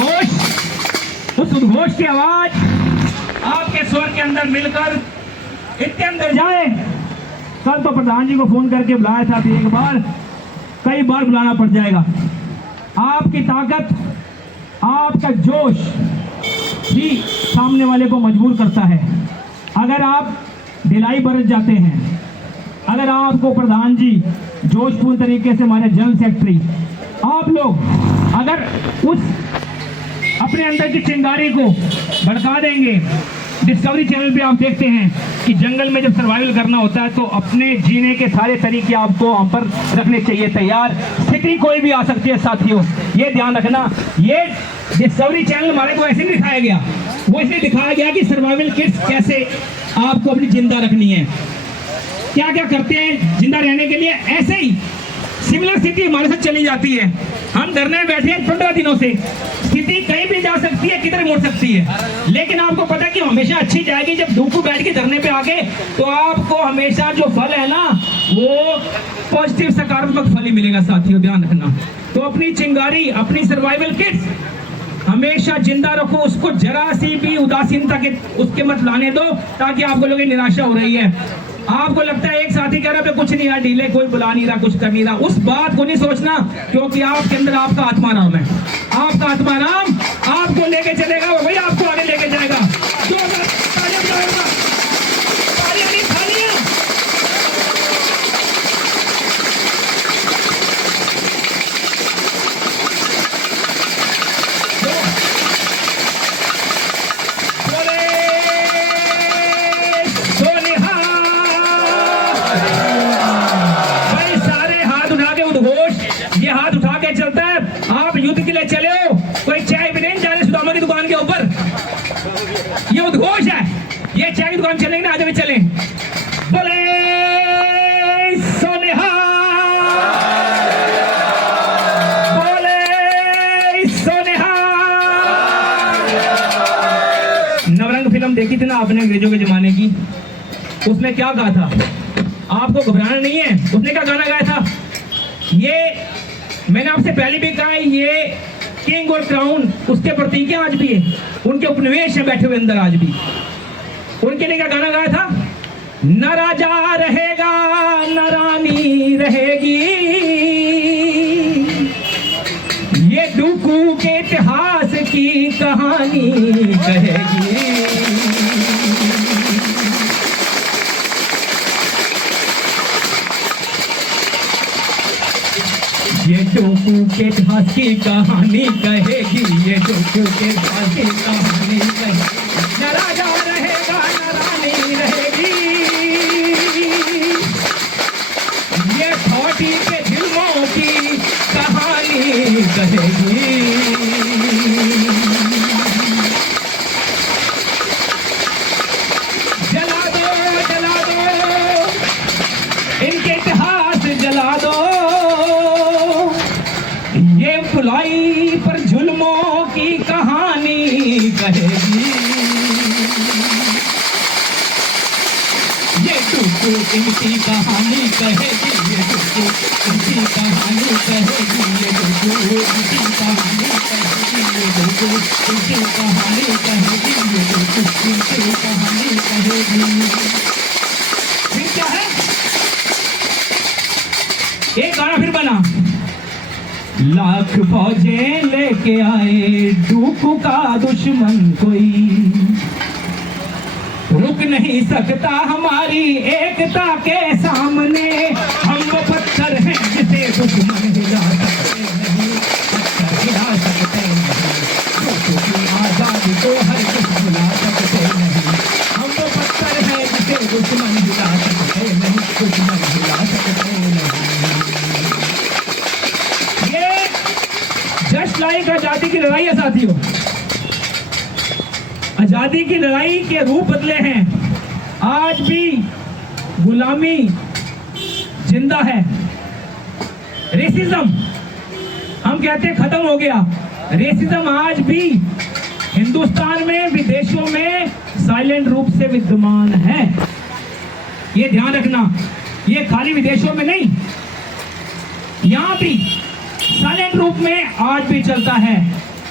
उस उद्घोष की आवाज आपके स्वर के अंदर मिलकर इतने अंदर जाए। कल तो प्रधान जी को फोन करके बुलाया था, एक बार कई बार बुलाना पड़ जाएगा। आपकी ताकत, आपका जोश ही सामने वाले को मजबूर करता है। अगर आप ढिलाई बरत जाते हैं, अगर आपको प्रधान जी जोशपूर्ण तरीके से, हमारे जनरल सेक्रेटरी, आप लोग अगर उस अपने अंदर की चिंगारी को भड़का देंगे। डिस्कवरी चैनल पे आप देखते हैं कि जंगल में जब सर्वाइवल करना होता है तो अपने जीने के सारे तरीके आपको हम पर रखने चाहिए तैयार। स्थिति कोई भी आ सकती है साथियों, ये ध्यान रखना। ये डिस्कवरी चैनल हमारे को ऐसे नहीं दिखाया गया, वो इसलिए दिखाया गया कि सर्वाइवल किट्स कैसे आपको अपनी जिंदा रखनी है, क्या क्या करते हैं जिंदा रहने के लिए। ऐसे ही सिमिलर स्थिति हमारे साथ चली जाती है। हम धरने में बैठे हैं 15 दिनों से, स्थिति कहीं भी जा सकती है, किधर मुड़ सकती है, लेकिन आपको पता है कि हमेशा अच्छी जाएगी। जब धूप बैठ के धरने पे आगे तो आपको हमेशा जो फल है ना, वो पॉजिटिव सकारात्मक फल ही मिलेगा साथियों, ध्यान रखना। तो अपनी चिंगारी, अपनी सर्वाइवल किट्स हमेशा जिंदा रखो, उसको जरा सी भी उदासीनता के उसके मत लाने दो, ताकि आपको लोगों की निराशा हो रही है। आपको लगता है एक साथी कह रहा है कुछ नहीं यार, ढीले, कोई बुला नहीं रहा, कुछ कर नहीं रहा, उस बात को नहीं सोचना, क्योंकि आपके अंदर आपका आत्माराम है। आपका आत्माराम आपको लेके चलेगा, वही आपको आगे लेके जाएगा। ये हाथ उठा के चलता है, आप युद्ध के लिए चले हो, कोई चाय भी नहीं जा रहे सुदामा की दुकान के ऊपर, ये उद्घोष है। ये चाय की दुकान चलेंगे ना, आज भी चलें। बोले सोनिहा, बोले सोनिहा। नवरंग फिल्म देखी थी ना आपने अंग्रेजों के जमाने की, उसमें क्या कहा था? आपको घबराना नहीं है। उसने क्या गाना गाया था? ये मैंने आपसे पहले भी कहा है, ये किंग और क्राउन उसके प्रतीक है, आज भी है, उनके उपनिवेश है बैठे हुए अंदर आज भी। उनके लिए क्या गाना गाया था? न राजा रहेगा न रानी रहेगी, ये डुकू के इतिहास की कहानी कहेगी। ये डोकू के इतिहास की कहानी कहेगी, ये डोकू के इतिहास की कहानी कहेगी। न राजा रहेगा न रानी रहेगी, ये छोटी के फिल्मों की कहानी कहेगी। जला दो इनके इतिहास, जला दो ये बुलाई पर जुल्मों की कहानी कहेगी। ये डुकू इनकी कहानी कहेगी, ये डुकू इनकी कहानी कहेगी, ये डुकू इनकी कहानी कहेगी, ये डुकू इनकी कहानी कहेगी, ये डुकू इनकी कहानी कहेगी। फिर क्या है? एक गाना फिर बना, लाख फौजें लेके आए डूकू का दुश्मन कोई, रुक नहीं सकता हमारी एकता के सामने। हम वो पत्थर हैं जिसे दुश्मन हिला सकते नहीं, पत्थर हिला सकते नहीं, डूकू की आजादी को हर किस भुला सकते नहीं। हम वो पत्थर हैं जिसे दुश्मन हिला सकते नहीं, दुश्मन हिला सकते नहीं। जस्ट लाइक आजादी की लड़ाई है साथियों, आजादी की लड़ाई के रूप बदले हैं। आज भी गुलामी जिंदा है, रेसिज्म हम कहते हैं खत्म हो गया, रेसिज्म आज भी हिंदुस्तान में, विदेशों में साइलेंट रूप से विद्यमान है। ये ध्यान रखना, ये खाली विदेशों में नहीं, यहाँ भी साइलेंट रूप में आज भी चलता है।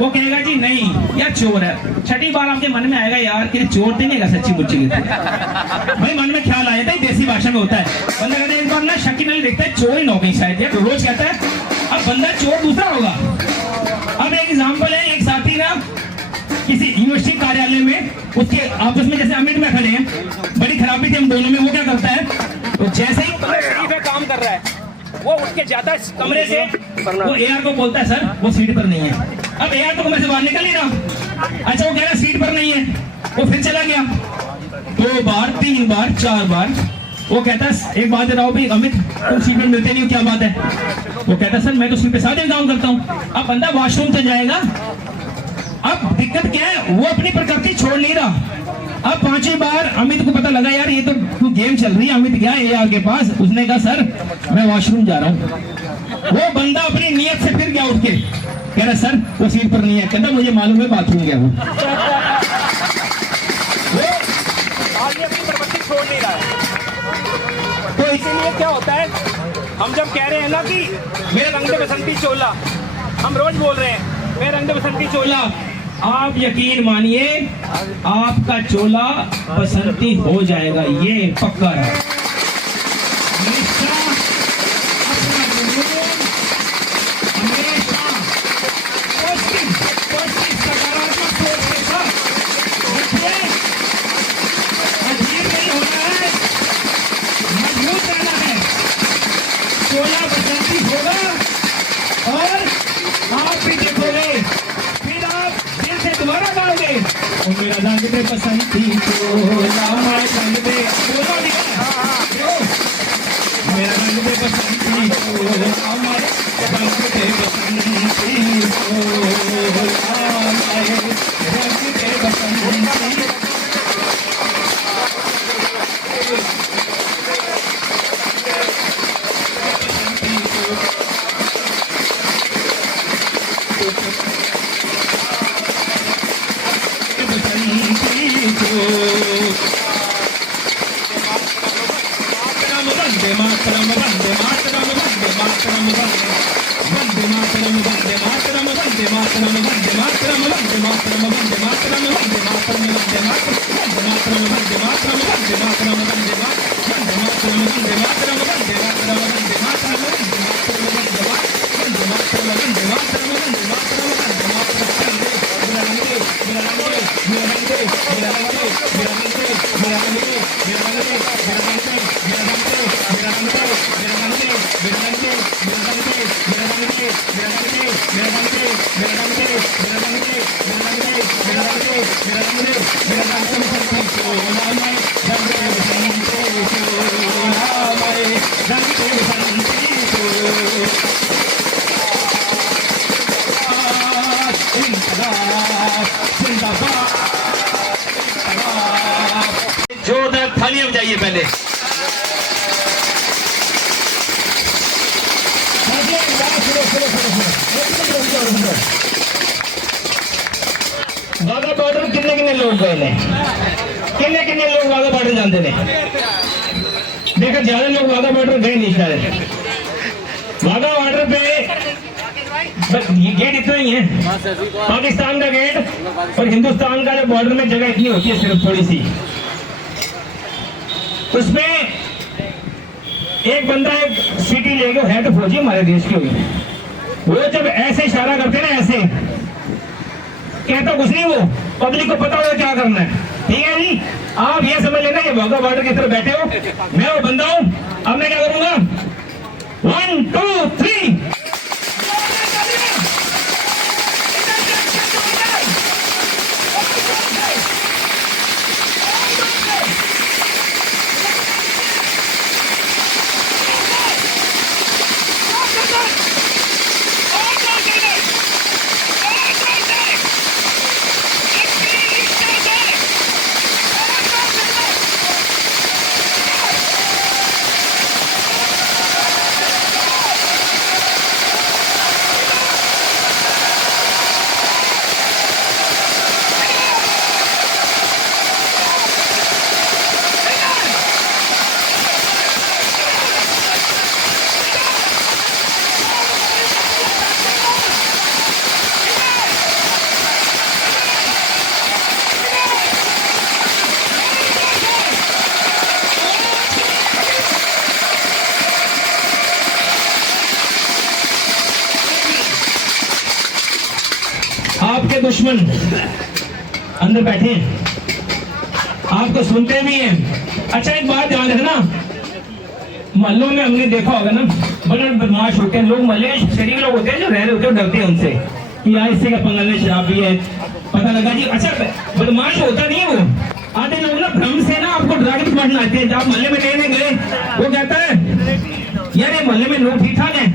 वो कहेगा जी नहीं यार चोर है। छठी बार आपके मन में आएगा यार कि चोर तो नहीं है सच्ची मुच्ची भाई मन में ख्याल आ जाता है, देसी भाषा में होता है। बंदा कहता है एक बार ना शकी नहीं देखता है चोर ही नौकरी शायद यार, रोज कहता है। अब बंदा चोर दूसरा होगा। अब एक एग्जाम्पल है, एक साथी ना किसी यूनिवर्सिटी कार्यालय में उसके आपस में जैसे अमित में खड़े हैं, बड़ी खराबी थी हम दोनों में। वो क्या करता है, तो जैसे ही काम कर रहा है वो उठ के जाता है कमरे से, वो एआर को बोलता है सर वो सीट पर नहीं है। अब एआर तो कमरे से बाहर निकल ही रहा। अच्छा वो कह रहा है सीट पर नहीं है, वो फिर चला गया 2 बार 3 बार 4 बार। वो कहता है एक बात बताओ भाई अमित तुम सीट में मिलते नहीं हो क्या बात है। वो कहता है सर मैं तो सीट पे साथ काम करता हूँ। अब बंदा वॉशरूम से जाएगा। अब दिक्कत क्या है, वो अपनी प्रकृति छोड़ नहीं रहा। अब 5वीं बार अमित को पता लगा यार ये तो गेम चल रही है। अमित गया एआर के पास, उसने कहा सर मैं वॉशरूम जा रहा हूँ। वो बंदा अपनी नियत से फिर गया उठ के, कह रहा सर वो सीट पर नहीं है। कहता मुझे मालूम है बाथरूम गया वो अपनी प्रवृत्ति छोड़ नहीं रहा है। तो इसीलिए क्या होता है, हम जब कह रहे हैं ना कि मेरे रंग दे बसंती चोला, हम रोज बोल रहे हैं मेरे रंग दे बसंती चोला, आप यकीन मानिए आपका चोला बसंती हो जाएगा, ये पक्का है। चोला बसंती होगा और आप भी देखोगे, फिर आप दिल से दोबारा गाओगे मेरा रंग दे बसंती चोला, मेरा रंग दे बसंती चोला, रंग दे बसंती चोला, रंग दे बसंती। वंदे मातरम वंदे मातरम वंदे मातरम वंदे मातरम वंदे मातरम वंदे मातरम वंदे मातरम वंदे मातरम वंदे मातरम वंदे मातरम वंदे मातरम वंदे मातरम वंदे मातरम वंदे मातरम वंदे मातरम वंदे मातरम वंदे मातरम वंदे मातरम वंदे जोरदार थालियां बजाइए पहले। वाघा बॉर्डर किन्ने लोग गए ने, किन्ने लोग वाघा बॉर्डर जानते ने? देखो ज्यादा लोग वाघा बॉर्डर गए नहीं शायद। वाघा बॉर्डर पे ये गेट इतना ही है, पाकिस्तान का गेट और हिंदुस्तान का जो बॉर्डर में जगह इतनी होती है सिर्फ थोड़ी सी। उसमें एक बंदा एक सिटी लेके है तो फौजी हमारे देश के हुए, वो जब ऐसे इशारा करते ना ऐसे, कहता कुछ नहीं, वो पब्लिक को पता होगा क्या करना है। ठीक है जी, आप ये समझ लेना कि वाघा बॉर्डर की तरफ बैठे हो, मैं वो बंदा हूं। अब मैं क्या करूंगा, 1 2 3 दुश्मन अंदर बैठे हैं, आपको सुनते भी हैं। अच्छा एक बात ध्यान रखना, मोहल्लों में हमने देखा होगा ना, बड़े बदमाश होते हैं लोग, मोहल्ले शरीफ लोग होते हैं जो रह रहे होते हैं, डरते हैं उनसे कि यार इससे का पंगा ले, शराब भी है, पता लगा जी। अच्छा बदमाश होता नहीं है वो, आधे लोग ना भ्रम से ना आपको डरा के मारना आते हैं। जब मोहल्ले में लेने गए वो कहता है यार ये मोहल्ले में लोग ठीक ठाक हैं,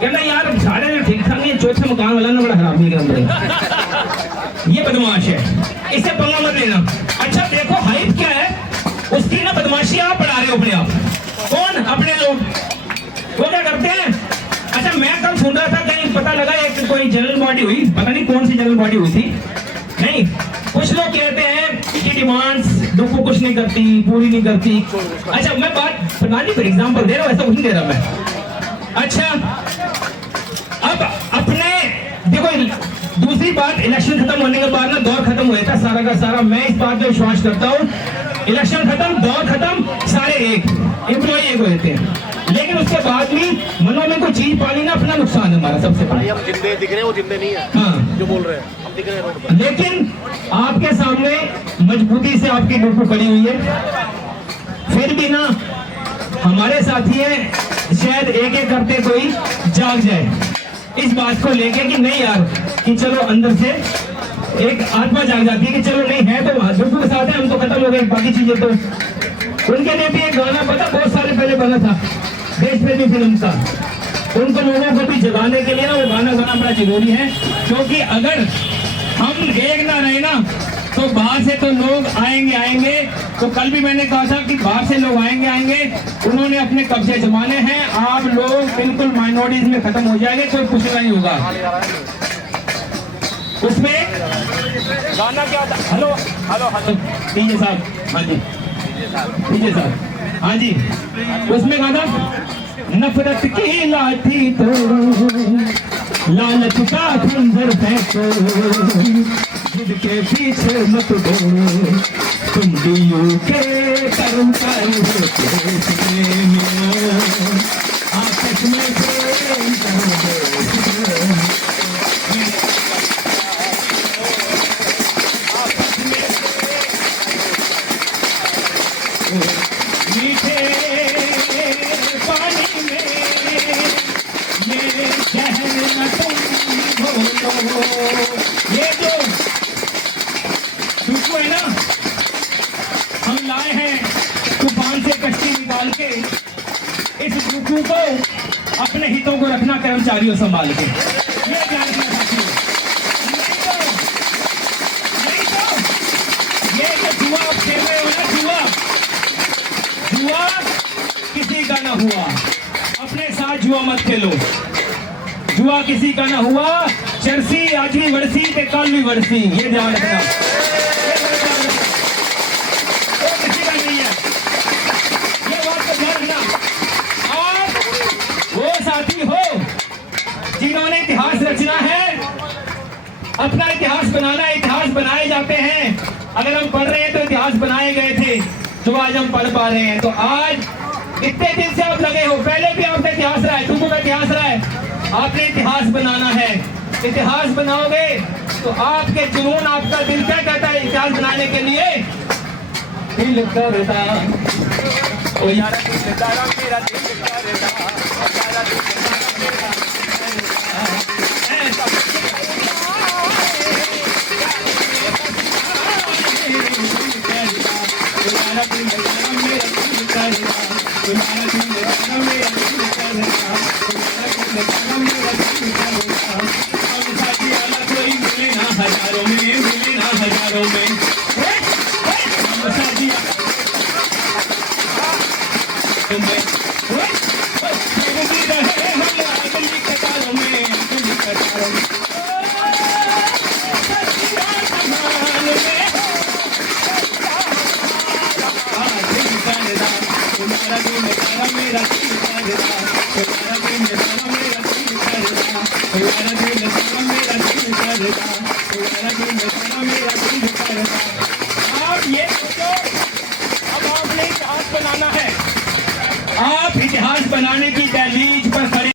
कहता यार सारे लोग ठीक ठाक नहीं, चौथे मकान वाला ना बड़ा खराब नहीं कर, ये बदमाश है, इससे पंगा मत लेना। अच्छा देखो हाइप क्या है उसकी ना, बदमाशी आप बढ़ा रहे हो अपने आप। कौन? अपने लोग। वो क्या करते हैं? अच्छा मैं कल सुन रहा था, कहीं पता लगा एक कोई जनरल बॉडी हुई, पता नहीं कौन सी जनरल बॉडी हुई थी, नहीं कुछ लोग कहते हैं कि डिमांड्स दुखों कुछ नहीं करती, पूरी नहीं करती। अच्छा मैं बात प्रधान जी पर एग्जाम्पल दे रहा हूँ, ऐसा कुछ नहीं दे रहा मैं। अच्छा अब अपने देखो दूसरी बात, इलेक्शन खत्म होने के बाद ना दौर खत्म हुआ था सारा का सारा, मैं इस बात पे विश्वास करता हूँ, इलेक्शन खत्म दौर खत्म, सारे एक एम्प्लॉय एक हुए थे, लेकिन उसके बाद भी मनों में कोई चीज पाली ना, अपना नुकसान है हमारा सबसे बड़ा। हम जिंदे दिख रहे हैं, वो जिंदे नहीं है। हाँ जो बोल रहे हैं हम दिख रहे हैं रोड पर, लेकिन आपके सामने मजबूती से आपकी डुप्पू खड़ी हुई है, फिर भी ना हमारे साथी है शायद एक एक करते कोई जाग जाए इस बात को लेके कि नहीं यार, कि चलो अंदर से एक आत्मा जाग जाती है कि चलो नहीं है तो डुप्पू के साथ है, हम तो खत्म हो गए, बाकी चीजें तो। उनके लिए भी एक गाना पता बहुत सारे पहले बना था देश प्रेमी फिल्म का, उनको लोगों को भी जगाने के लिए ना वो गाना गाना बड़ा जरूरी है, क्योंकि अगर हम एक ना रहे ना तो बाहर से तो लोग आएंगे। तो कल भी मैंने कहा था कि बाहर से लोग आएंगे, उन्होंने अपने कब्जे जमाने हैं, आप लोग बिल्कुल माइनॉरिटीज में खत्म हो जाएंगे, कोई पूछेगा नहीं होगा। उसमें गाना क्या था? हेलो हेलो हेलो डीजे साहब, हाँ जी डीजे साहब, हाँ जी, उसमें गाना नफरत की लाठी तो लालच का खंजर फेंको, जिनके पीछे मत दौड़ो, तुम दियो के कर्म कर आपस में प्रेम करो, मीठे पानी में ये शहर न तुम भूलो। ये जो दुखू है ना हम लाए हैं तूफान से कश्ती निकाल के, इस दुखू को अपने हितों को रखना कर्मचारियों संभाल के, ये ध्यान रखना साथियों। नहीं तो ये जो जुआ आप खेल रहे हो ना, जुआ किसी का ना हुआ, अपने साथ जुआ मत खेलो, जुआ किसी का ना हुआ, चरसी आज भी वर्सी ते कल भी वर्सी, ये ध्यान रखना, वो किसी का नहीं है, ये बात को ध्यान रखना। और वो साथी हो जिन्होंने इतिहास रचना है, अपना इतिहास बनाना, इतिहास बनाए जाते हैं, अगर हम पढ़ रहे हैं तो इतिहास बनाए गए थे जो आज हम पढ़ पा रहे हैं। तो आज इतने दिन से आप लगे हो, पहले भी आपने इतिहास रहा है, तुमको का इतिहास रहा है, आपने इतिहास बनाना है। इतिहास बनाओगे तो आपके जुनून, आपका दिल क्या कहता है इतिहास बनाने के लिए? दिल करता ओ यार दिल तारा मेरा दिल करता, तारा दिल मेरा कोई मिले ना हजारों में, मिले ना हजारों में, आप ये सोचो, अब आपने इतिहास बनाना है, आप इतिहास बनाने के